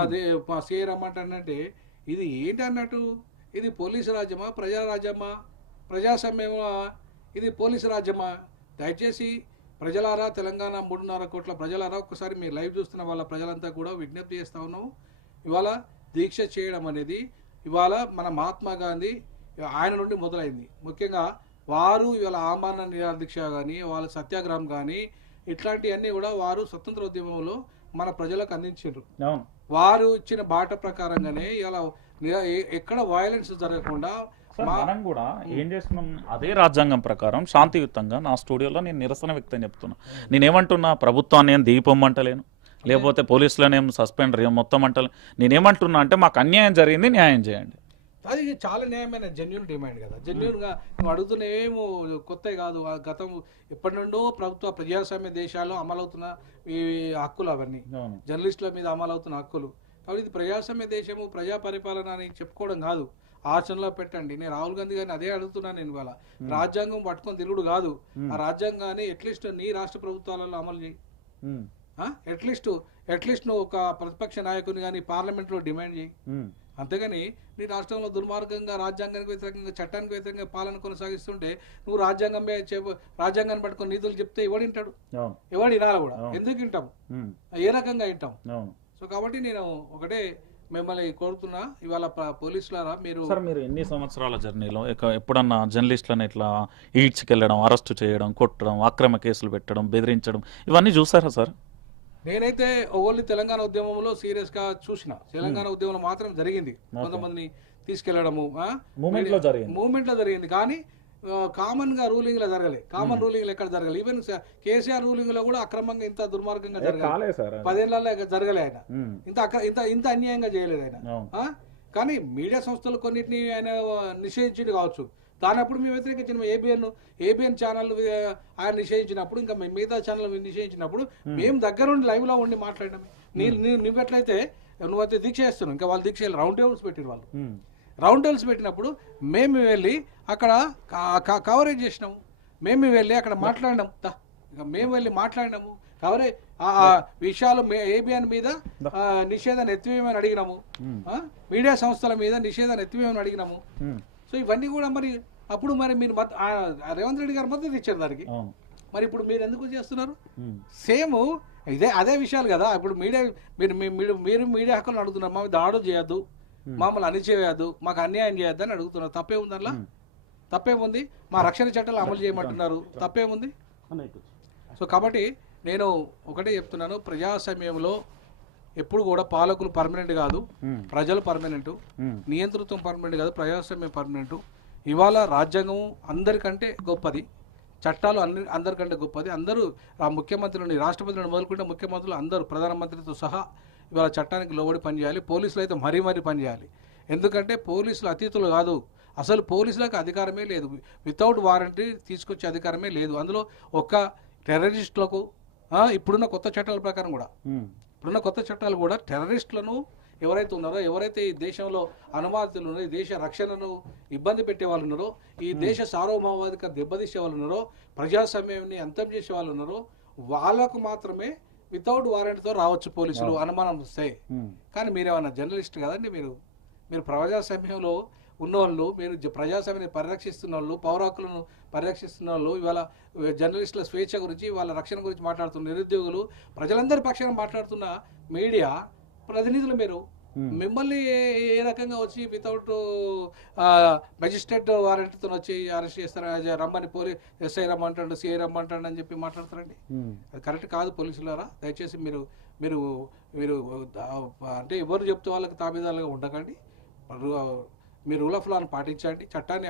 అదే సిఐ రమ్మంటానంటే ఇది ఏంటి అన్నట్టు ఇది పోలీసు రాజ్యమా? ప్రజా రాజ్యమా? ప్రజాస్వామ్యమా ఇది పోలీసు రాజ్యమా? దయచేసి ప్రజలారా తెలంగాణ మూడున్నర కోట్ల ప్రజలారా ఒక్కసారి మీరు లైవ్ చూస్తున్న వాళ్ళ ప్రజలంతా కూడా విజ్ఞప్తి చేస్తా ఉన్నాము ఇవాళ దీక్ష చేయడం అనేది ఇవాళ మన మహాత్మా గాంధీ ఆయన నుండి మొదలైంది. ముఖ్యంగా వారు ఇవాళ ఆమరణ నిరాదీక్ష కానీ వాళ్ళ సత్యాగ్రహం కానీ ఇట్లాంటివన్నీ కూడా వారు స్వతంత్ర ఉద్యమంలో మన ప్రజలకు అందించారు వారు ఇచ్చిన బాట ప్రకారంగానే ఇలా ఎక్కడ వైలెన్స్ జరగకుండా మనం కూడా ఏం చేస్తున్నాం? అదే రాజ్యాంగం ప్రకారం శాంతియుతంగా నా స్టూడియోలో నేను నిరసన వ్యక్తం చెప్తున్నా. నేనేమంటున్నా? ప్రభుత్వాన్ని ఏం దీపమ్మంటలేను లేకపోతే పోలీసులనేం సస్పెండ్ మొత్తం అంటలే నేనేమంటున్నా అంటే మాకు అన్యాయం జరిగింది న్యాయం చేయండి. అది చాలా న్యాయమైన జెన్యున్ డిమాండ్ కదా. జెన్యున్గా నువ్వు అడుగుతున్న ఏమో కొత్త కాదు. గతం ఎప్పటి నుండో ప్రభుత్వ ప్రజాస్వామ్య దేశాల్లో అమలవుతున్న ఈ హక్కులు అవన్నీ. అవును. జర్నలిస్టుల మీద అమలవుతున్న హక్కులు. కాబట్టి ఇది ప్రజాస్వామ్య దేశము ప్రజా పరిపాలన అని చెప్పుకోవడం కాదు. ఆచరణలో పెట్టండి. నేను రాహుల్ గాంధీ గారిని అదే అడుగుతున్నాను నేను ఇవాళ. రాజ్యాంగం పట్టుకొని తిరుగుడు కాదు. ఆ రాజ్యాంగాన్ని అట్లీస్ట్ నీ రాష్ట్ర ప్రభుత్వాలలో అమలు చేయి. అట్లీస్ట్ అట్లీస్ట్ నువ్వు ఒక ప్రతిపక్ష నాయకుని కానీ పార్లమెంట్లో డిమాండ్ చేయి. ఉమ్, అంతేగాని నీ రాష్ట్రంలో దుర్మార్గంగా రాజ్యాంగానికి వ్యతిరేకంగా చట్టానికి వ్యతిరేకంగా పాలన కొనసాగిస్తుంటే నువ్వు రాజ్యాంగం రాజ్యాంగాన్ని పట్టుకొని నీతులు చెప్తే ఎవడు వింటాడు? ఎవడు వినాలి కూడా. ఎందుకు వింటాం ఉమ్, ఏ రకంగా వింటాం సో కాబట్టి నేను ఒకటే మిమ్మల్ని కోరుతున్నా ఇవాళ పోలీసులారా మీరు సార్ మీరు ఎన్ని సంవత్సరాల జర్నీలో ఎప్పుడన్నా జర్నలిస్టులను ఇట్లా ఈడ్చుకెళ్ళడం అరెస్ట్ చేయడం కొట్టడం అక్రమ కేసులు పెట్టడం బెదిరించడం ఇవన్నీ చూసారా సార్? నేనైతే ఓన్లీ తెలంగాణ ఉద్యమంలో సీరియస్గా చూసిన. తెలంగాణ ఉద్యమంలో మాత్రం జరిగింది. కొంతమందిని తీసుకెళ్ళడము మూమెంట్లో జరిగింది. మూమెంట్లో జరిగింది. కానీ కామన్గా రూలింగ్లో జరగలే. కామన్ రూలింగ్లో ఎక్కడ జరగలేదు ఈవెన్ కేసీఆర్ రూలింగ్లో కూడా అక్రమంగా ఇంత దుర్మార్గంగా జరగలేదు. పదేళ్ళలో జరగలే ఆయన. ఉమ్, ఇంత ఇంత ఇంత అన్యాయంగా చేయలేదు ఆయన? కానీ మీడియా సంస్థలు కొన్నిటిని ఆయన నిషేధించింది కావచ్చు. దాని అప్పుడు మేము వ్యతిరేకించిన ఏబిఎన్ ఏబిఎన్ ఛానల్ ఆయన నిషేధించినప్పుడు ఇంకా మిగతా ఛానల్ నిషేధించినప్పుడు మేము దగ్గర ఉండి లైవ్లో ఉండి మాట్లాడమే నీ నీ- నువ్వెట్లయితే నువ్వైతే దీక్ష చేస్తున్నావు ఇంకా వాళ్ళు దీక్ష రౌండ్ టేబుల్స్ పెట్టిన వాళ్ళు. రౌండ్ టేబుల్స్ పెట్టినప్పుడు మేము వెళ్ళి అక్కడ కవరేజ్ చేసినాము మేము వెళ్ళి అక్కడ మాట్లాడినాం. ఇక మేము వెళ్ళి మాట్లాడినాము. కవరేజ్ ఆ విషయాలు ఏబిఎన్ మీద నిషేధాన్ని ఎత్తివేయమని అడిగినాము? మీడియా సంస్థల మీద నిషేధాన్ని ఎత్తివేయమని అడిగినాము. సో ఇవన్నీ కూడా మరి అప్పుడు మరి మీరు రేవంత్ రెడ్డి గారు మద్దతు ఇచ్చారు దానికి. మరి ఇప్పుడు మీరు ఎందుకు చేస్తున్నారు? సేమ్ ఇదే అదే విషయాలు కదా. ఇప్పుడు మీడియా మీరు మీ- మీరు మీరు మీడియా హక్కులను అడుగుతున్నారు. మాకు దాడులు చేయొద్దు. మమ్మల్ని అణిచేయద్దు మాకు అన్యాయం చేయొద్దు అని అడుగుతున్నారు. తప్పేముంది ఉమ్. తప్పేముంది? మా రక్షణ చట్టాలు అమలు చేయమంటున్నారు. తప్పేముంది? సో కాబట్టి నేను ఒకటే చెప్తున్నాను. ప్రజాస్వామ్యంలో ఎప్పుడు కూడా పాలకులు పర్మనెంట్ కాదు ప్రజలు పర్మనెంట్ నియంతృత్వం పర్మనెంట్ కాదు ప్రజాస్వామ్యం పర్మనెంట్ ఇవాళ రాజ్యాంగం అందరికంటే గొప్పది చట్టాలు అన్ని అందరికంటే గొప్పది. అందరూ ఆ ముఖ్యమంత్రులని రాష్ట్రపతిని మొదలుకుంటే ముఖ్యమంత్రులు అందరూ ప్రధానమంత్రితో సహా ఇవాళ చట్టానికి లోబడి పనిచేయాలి పోలీసులు అయితే మరీ మరీ పనిచేయాలి. ఎందుకంటే పోలీసులు అతీతులు కాదు. అసలు పోలీసులకు అధికారమే లేదు. వితౌట్ వారంటీ తీసుకొచ్చే అధికారమే లేదు. అందులో ఒక్క టెర్రరిస్టులకు ఇప్పుడున్న కొత్త చట్టాల ప్రకారం కూడా. ఇప్పుడున్న కొత్త చట్టాలు కూడా టెర్రరిస్టులను ఎవరైతే ఉన్నారో ఎవరైతే ఈ దేశంలో అనుమానితులు ఉన్నారో ఈ దేశ రక్షణను ఇబ్బంది పెట్టే వాళ్ళు ఉన్నారో ఈ దేశ సార్వభౌమాధిక దెబ్బతీసే వాళ్ళు ఉన్నారో ప్రజాస్వామ్యాన్ని అంతం చేసే వాళ్ళు ఉన్నారో వాళ్ళకు మాత్రమే వితౌట్ వారెంట్తో రావచ్చు పోలీసులు అనుమానం వస్తే. ఉమ్, కానీ మీరేమన్నా జర్నలిస్ట్ కదండి మీరు? మీరు ప్రజాస్వామ్యంలో ఉన్నవాళ్ళు మీరు ప్రజాస్వామ్యాన్ని పరిరక్షిస్తున్న వాళ్ళు పౌర హక్కులను పరిరక్షిస్తున్న వాళ్ళు ఇవాళ జర్నలిస్టుల స్వేచ్ఛ గురించి వాళ్ళ రక్షణ గురించి మాట్లాడుతున్న నిరుద్యోగులు ప్రజలందరి పక్షాన మాట్లాడుతున్న మీడియా ప్రతినిధులు మీరు. మిమ్మల్ని ఏ- రకంగా వచ్చి వితౌట్ మెజిస్ట్రేట్ వారెంట్తో వచ్చి అరెస్ట్ చేస్తారు? రమ్మని పోలీస్ ఎస్ఐ రమ్మంటాడు సిఐ రమ్మంటాడు అని చెప్పి మాట్లాడతారండి? అది కరెక్ట్ కాదు పోలీసులారా? దయచేసి మీరు మీరు మీరు అంటే ఎవరు చెప్తే వాళ్ళకి తాబేదాలుగా ఉండకండి. మీరు రూల్ ఆఫ్ లాను పాటించండి. చట్టాన్ని